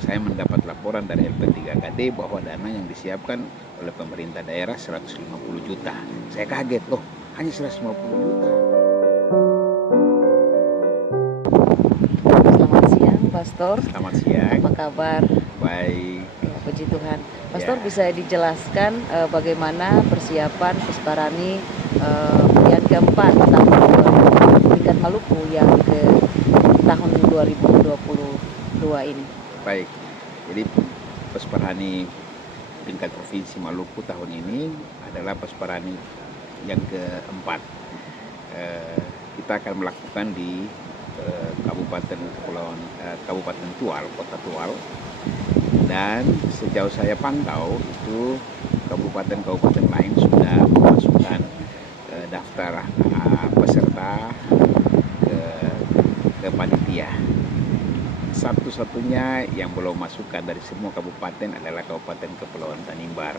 saya mendapat laporan dari LP3KD bahwa dana yang disiapkan oleh pemerintah daerah 150 juta. Saya kaget, loh hanya 150 juta. Selamat siang, Pastor. Selamat siang. Apa kabar? Baik. Ya, puji Tuhan. Pastor, Ya. bisa dijelaskan bagaimana persiapan Pusparani yang keempat tahun tingkat Maluku yang ke tahun 2022 ini? Baik. Jadi Pusparani tingkat provinsi Maluku tahun ini adalah Pusparani yang keempat. Kita akan melakukan di Kabupaten Tual, Kota Tual, dan sejauh saya pantau itu kabupaten-kabupaten lain sudah memasukkan daftar peserta ke panitia. Satu-satunya yang belum masukkan dari semua kabupaten adalah Kabupaten Kepulauan Tanimbar.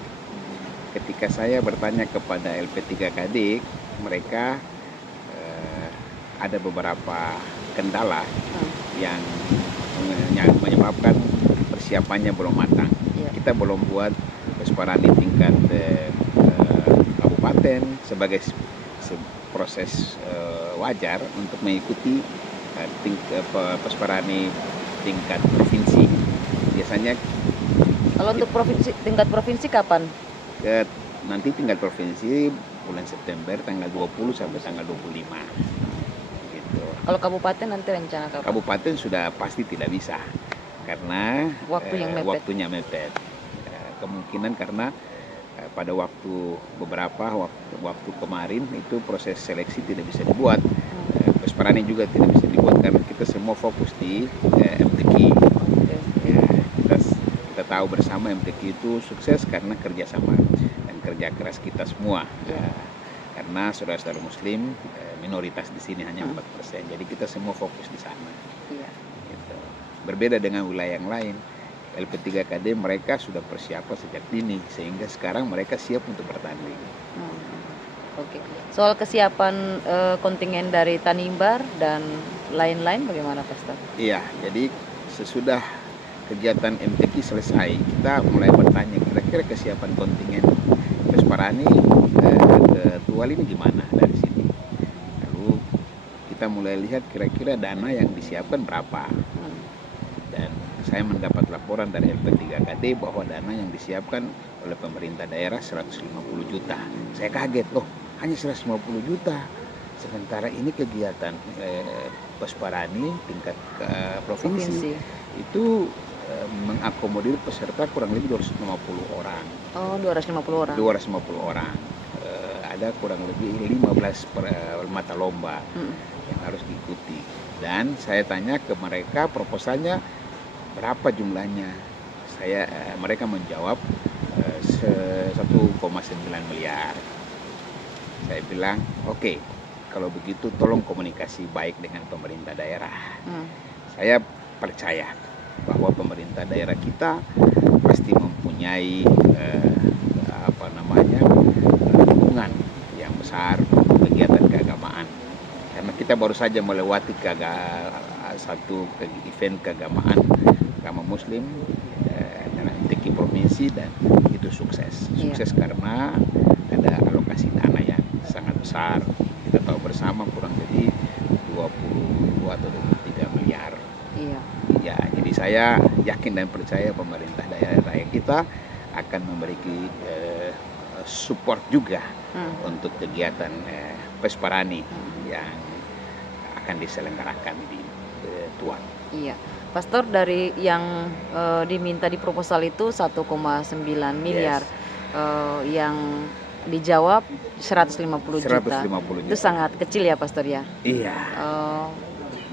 Ketika saya bertanya kepada LP3KD, mereka ada beberapa kendala yang menyebabkan persiapannya belum matang. Kita belum buat Pusparani tingkat kabupaten sebagai proses wajar untuk mengikuti Pusparani tingkat provinsi. Biasanya kalau untuk tingkat provinsi kapan? Nanti tingkat provinsi bulan September tanggal 20 sampai tanggal 25. Gitu. Kalau kabupaten nanti rencana kapan? Kabupaten sudah pasti tidak bisa karena waktunya mepet. Kemungkinan karena pada beberapa waktu kemarin itu proses seleksi tidak bisa dibuat. Pusparani juga tidak bisa dibuat karena kita semua fokus di MTQ. Ya, kita tahu bersama MTQ itu sukses karena kerjasama dan kerja keras kita semua. Karena saudara-saudara Muslim minoritas di sini hanya 4%, jadi kita semua fokus di sana. Gitu. Berbeda dengan wilayah yang lain, LP3KD mereka sudah persiapan sejak dini sehingga sekarang mereka siap untuk bertanding. Oke. Soal kesiapan kontingen dari Tanimbar dan lain-lain bagaimana, Pastor? Iya, jadi sesudah kegiatan MTQ selesai, kita mulai bertanya kira-kira kesiapan kontingen Pusparani ke Tual ini gimana dari sini. Lalu kita mulai lihat kira-kira dana yang disiapkan berapa. Dan saya mendapat laporan dari LP3KD bahwa dana yang disiapkan oleh pemerintah daerah 150 juta. Saya kaget, loh hanya 150 juta. Sementara ini kegiatan Pusparani tingkat provinsi itu mengakomodir peserta kurang lebih 250 orang. Oh, 250 orang. 250 orang. Ada kurang lebih 15 mata lomba yang harus diikuti. Dan saya tanya ke mereka proposalnya berapa jumlahnya. Mereka menjawab 1,9 miliar. Saya bilang, oke, kalau begitu tolong komunikasi baik dengan pemerintah daerah. Saya percaya bahwa pemerintah daerah kita pasti mempunyai dukungan yang besar untuk kegiatan keagamaan. Karena kita baru saja melewati satu event keagamaan agama Muslim dalam MTQ provinsi dan itu sukses. Sukses karena ada alokasi dana yang sangat besar. Kita tahu bersama kurang lebih 22 atau 23 miliar. Ya, jadi saya yakin dan percaya pemerintah daerah kita akan memberikan support juga untuk kegiatan Pusparani yang akan diselenggarakan di Tual. Iya, Pastor, dari yang diminta di proposal itu 1,9 miliar, yang dijawab 150 juta. Itu sangat kecil ya, Pastor ya? Iya.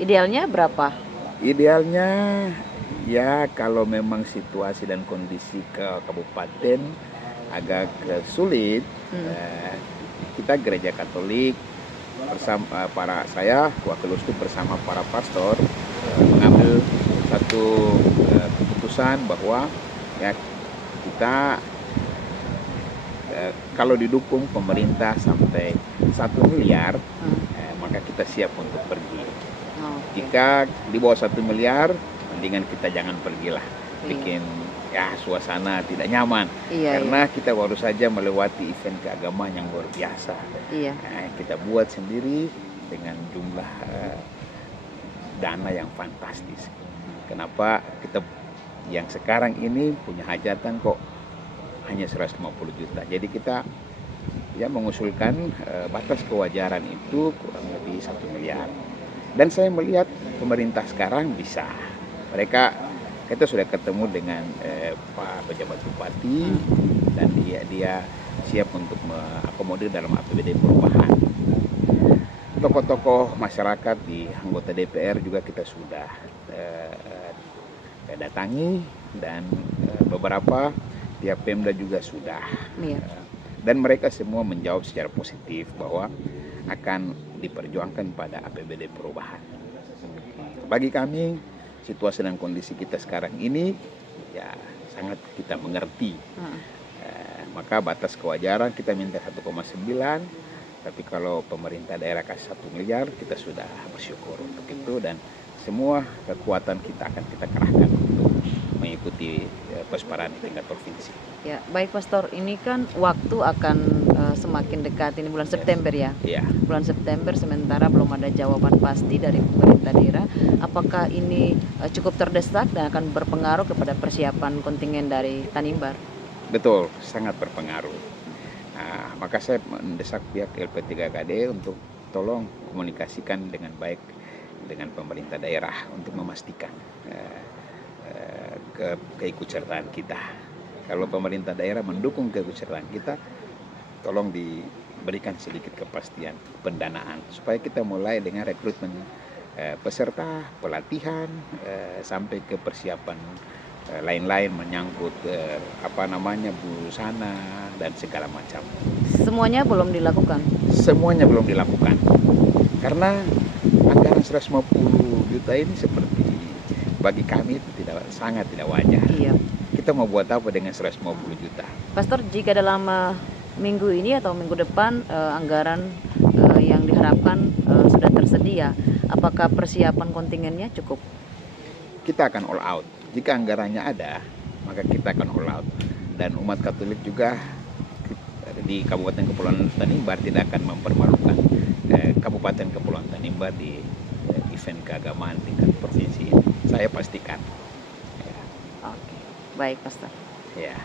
Idealnya berapa? Idealnya ya kalau memang situasi dan kondisi ke kabupaten agak sulit, kita gereja Katolik bersama saya wakil uskup bersama para pastor mengambil satu keputusan bahwa ya kita kalau didukung pemerintah sampai 1 miliar maka kita siap untuk pergi. Jika di bawah 1 miliar mendingan kita jangan pergilah. bikin ya suasana tidak nyaman. Iya, Karena kita baru saja melewati event keagamaan yang luar biasa. iya. Kita buat sendiri dengan jumlah dana yang fantastis. Kenapa kita yang sekarang ini punya hajatan kok hanya 150 juta. Jadi kita ya mengusulkan batas kewajaran itu kurang lebih 1 miliar. Dan saya melihat pemerintah sekarang bisa. Kita sudah ketemu dengan Pak Pejabat Bupati dan dia siap untuk mengakomodir dalam APBD perubahan. Tokoh-tokoh masyarakat di anggota DPR juga kita sudah datangi, dan beberapa pihak Pemda juga sudah. Iya. Dan mereka semua menjawab secara positif bahwa akan diperjuangkan pada APBD perubahan. Bagi kami, situasi dan kondisi kita sekarang ini ya sangat kita mengerti. Maka batas kewajaran kita minta 1,9, tapi kalau pemerintah daerah kasih 1 miliar, kita sudah bersyukur untuk itu, dan semua kekuatan kita akan kita kerahkan untuk mengikuti persparan di tingkat provinsi. Ya, baik Pastor, ini kan waktu akan semakin dekat, ini bulan September ya. Iya. Bulan September, sementara belum ada jawaban pasti dari pemerintah daerah. Apakah ini cukup terdesak dan akan berpengaruh kepada persiapan kontingen dari Tanimbar? Betul, sangat berpengaruh. Maka saya mendesak pihak LP3KD untuk tolong komunikasikan dengan baik dengan pemerintah daerah untuk memastikan keikutsertaan kita. Kalau pemerintah daerah mendukung keikutsertaan kita, tolong diberikan sedikit kepastian pendanaan supaya kita mulai dengan rekrutmen peserta, pelatihan, sampai ke persiapan lain-lain menyangkut busana dan segala macam. Semuanya belum dilakukan? Semuanya belum dilakukan. Karena anggaran 150 juta ini seperti bagi kami itu sangat tidak wajar. Iya. Kita mau buat apa dengan 150 juta? Pastor, jika dalam minggu ini atau minggu depan anggaran yang diharapkan sudah tersedia, apakah persiapan kontingennya cukup? Kita akan all out. Jika anggarannya ada, maka kita akan all out. Dan umat Katolik juga di Kabupaten Kepulauan Tanimbar tidak akan mempermalukan Kabupaten Kepulauan Tanimbar di event keagamaan tingkat provinsi ini. Saya pastikan. Oke, baik Pastor. Ya.